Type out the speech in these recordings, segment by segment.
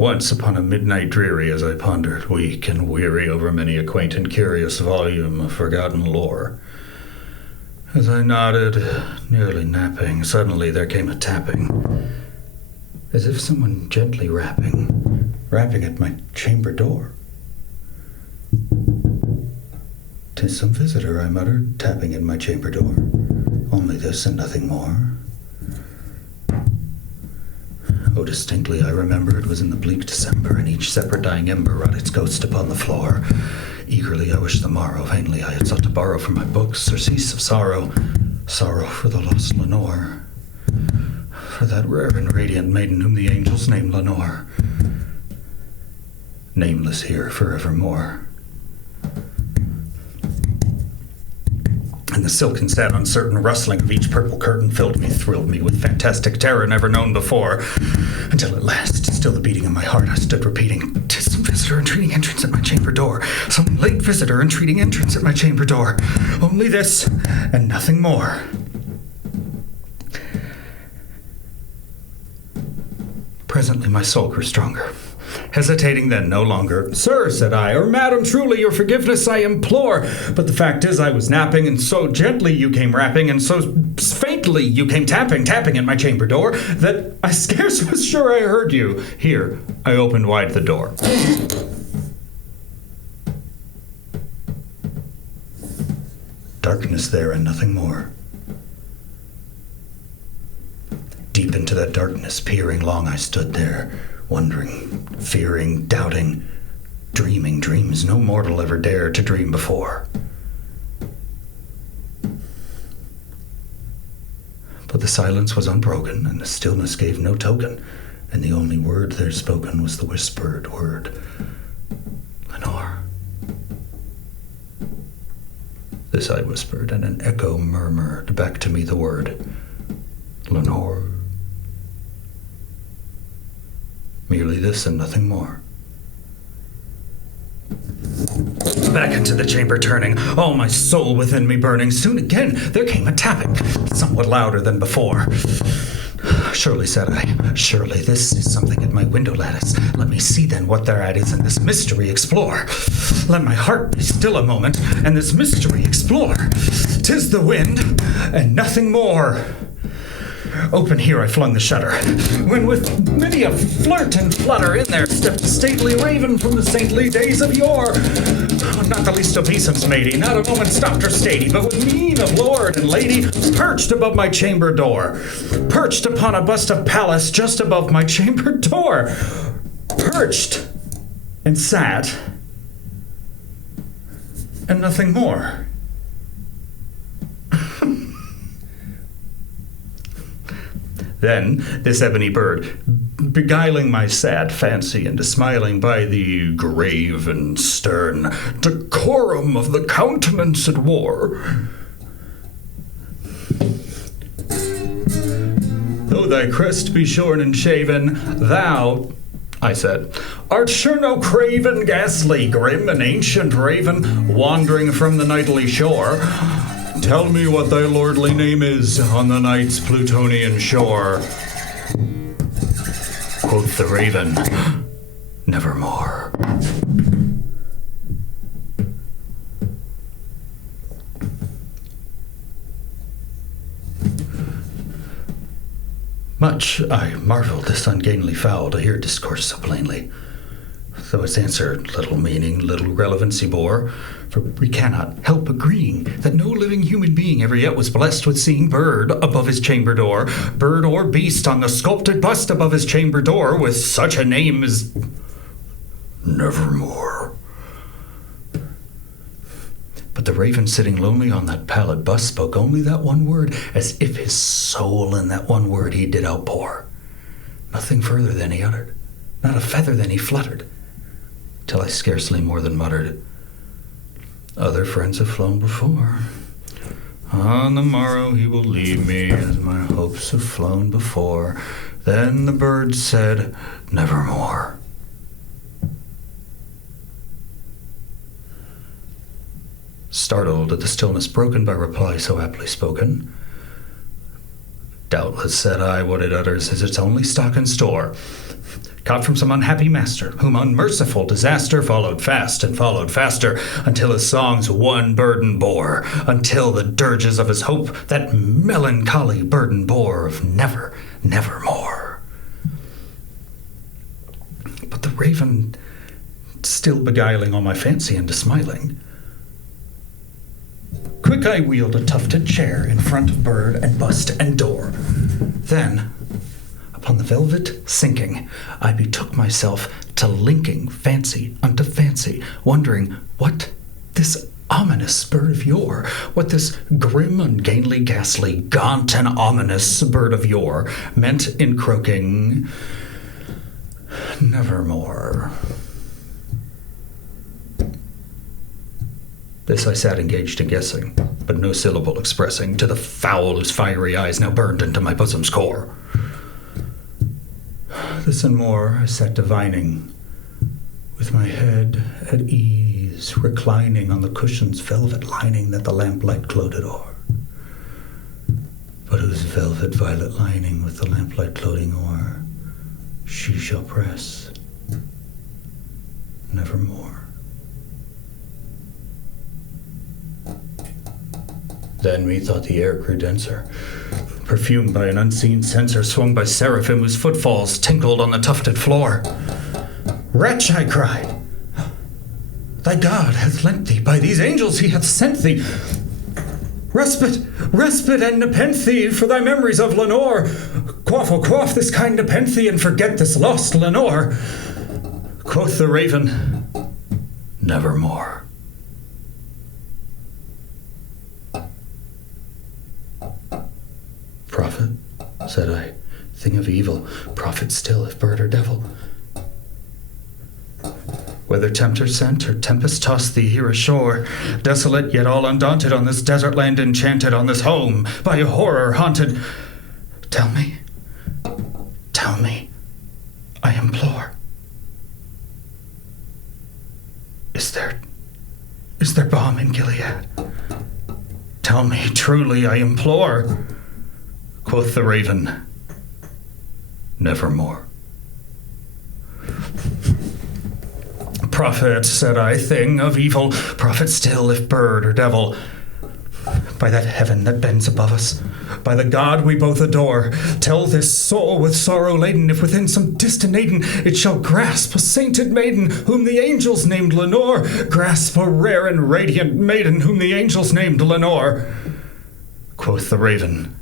Once upon a midnight dreary, as I pondered, weak and weary over many a quaint and curious volume of forgotten lore. As I nodded, nearly napping, suddenly there came a tapping, as if someone gently rapping at my chamber door. "'Tis some visitor," I muttered, tapping at my chamber door. "Only this and nothing more." Oh, distinctly I remember it was in the bleak December, and each separate dying ember wrought its ghost upon the floor. Eagerly I wished the morrow, vainly I had sought to borrow from my books surcease of sorrow, sorrow for the lost Lenore, for that rare and radiant maiden whom the angels name Lenore, nameless here forevermore. And the silken, sad, uncertain rustling of each purple curtain filled me, thrilled me with fantastic terror never known before, until at last, still the beating of my heart, I stood repeating, "'Tis some visitor entreating entrance at my chamber door, some late visitor entreating entrance at my chamber door, only this and nothing more." Presently my soul grew stronger. Hesitating then no longer, "Sir," said I, "or madam, truly your forgiveness I implore. But the fact is I was napping, and so gently you came rapping, and so faintly you came tapping at my chamber door, that I scarce was sure I heard you." Here I opened wide the door. Darkness there and nothing more. Deep into that darkness, peering long, I stood there, wondering, fearing, doubting, dreaming dreams no mortal ever dared to dream before. But the silence was unbroken, and the stillness gave no token, and the only word there spoken was the whispered word, "Lenore." This I whispered, and an echo murmured back to me the word, "Lenore." Merely this and nothing more. Back into the chamber turning, all my soul within me burning, soon again there came a tapping, somewhat louder than before. "Surely," said I, "surely this is something at my window lattice. Let me see then what thereat is, and this mystery explore. Let my heart be still a moment, and this mystery explore. 'Tis the wind, and nothing more." Open here I flung the shutter, when with many a flirt and flutter in there stepped a stately raven from the saintly days of yore. Not the least obeisance made he, not a moment stopped or stayed he, but with mien of lord and lady perched above my chamber door, perched upon a bust of Pallas just above my chamber door, perched and sat, and nothing more. Then this ebony bird, beguiling my sad fancy into smiling by the grave and stern decorum of the countenance it wore, "Though thy crest be shorn and shaven, thou," I said, "art sure no craven, ghastly, grim, and ancient raven, wandering from the nightly shore. Tell me what thy lordly name is on the night's Plutonian shore." Quoth the raven, "Nevermore." Much I marveled this ungainly fowl to hear discourse so plainly, though its answer little meaning, little relevancy bore, for we cannot help agreeing that no living human being ever yet was blessed with seeing bird above his chamber door, bird or beast on the sculpted bust above his chamber door, with such a name as Nevermore. But the raven sitting lonely on that pallid bust spoke only that one word, as if his soul in that one word he did outpour. Nothing further than he uttered, not a feather than he fluttered, till I scarcely more than muttered, "Other friends have flown before. On the morrow he will leave me, as my hopes have flown before." Then the bird said, "Nevermore." Startled at the stillness broken by reply so aptly spoken, "Doubtless," said I, "what it utters is its only stock and store. caught from some unhappy master, whom unmerciful disaster followed fast and followed faster, until his songs one burden bore, until the dirges of his hope that melancholy burden bore of never, nevermore. But the raven, still beguiling all my fancy into smiling, quick I wheeled a tufted chair in front of bird and bust and door. Then, upon the velvet sinking, I betook myself to linking fancy unto fancy, wondering what this ominous bird of yore, what this grim, ungainly, ghastly, gaunt, and ominous bird of yore meant in croaking, nevermore. This I sat engaged in guessing, but no syllable expressing to the fowl whose fiery eyes now burned into my bosom's core. This and more I sat divining, with my head at ease, reclining on the cushion's velvet lining that the lamplight gloated o'er, but whose velvet violet lining with the lamplight gloating o'er she shall press nevermore. Then methought the air grew denser, perfumed by an unseen censer, swung by seraphim whose footfalls tinkled on the tufted floor. Wretch, I cried, thy God hath lent thee, by these angels he hath sent thee, respite, respite and nepenthe for thy memories of Lenore. Quaff, oh quaff this kind nepenthe, and forget this lost Lenore. Quoth the raven, nevermore. Prophet, said I, thing of evil, prophet still, if bird or devil. Whether tempter sent or tempest tossed thee here ashore, desolate yet all undaunted, on this desert land enchanted, on this home by a horror haunted, tell me, I implore. Is there balm in Gilead? Tell me, truly I implore. Quoth the raven, nevermore. Prophet, said I, thing of evil, prophet still, if bird or devil. By that heaven that bends above us, by the God we both adore, tell this soul with sorrow laden, if within some distant Aden it shall grasp a sainted maiden, whom the angels named Lenore, grasp a rare and radiant maiden, whom the angels named Lenore. Quoth the raven,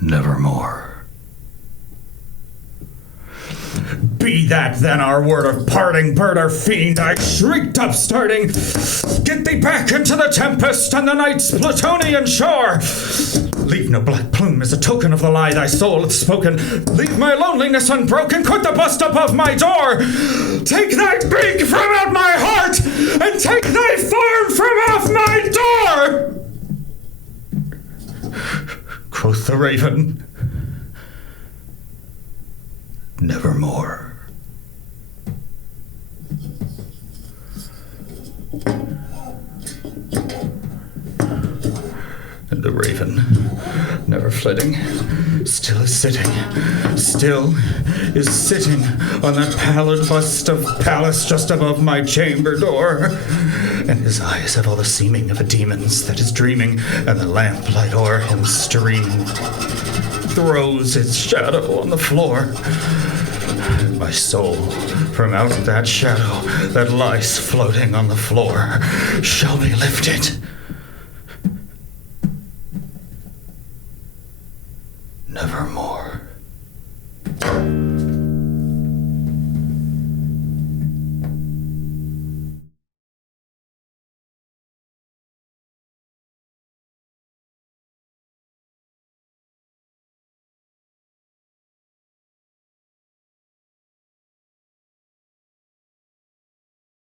nevermore. Be that then our word of parting, bird or fiend, I shrieked upstarting, get thee back into the tempest and the night's Plutonian shore. Leave no black plume as a token of the lie thy soul hath spoken. Leave my loneliness unbroken, quit the bust above my door. Take thy beak from out my heart, and take thy form from off my door. Quoth the raven, nevermore. And the raven, never flitting, still is sitting on that pallid bust of Pallas just above my chamber door. And his eyes have all the seeming of a demon's that is dreaming, and the lamplight o'er him streaming throws its shadow on the floor. And my soul, from out that shadow that lies floating on the floor, shall be lifted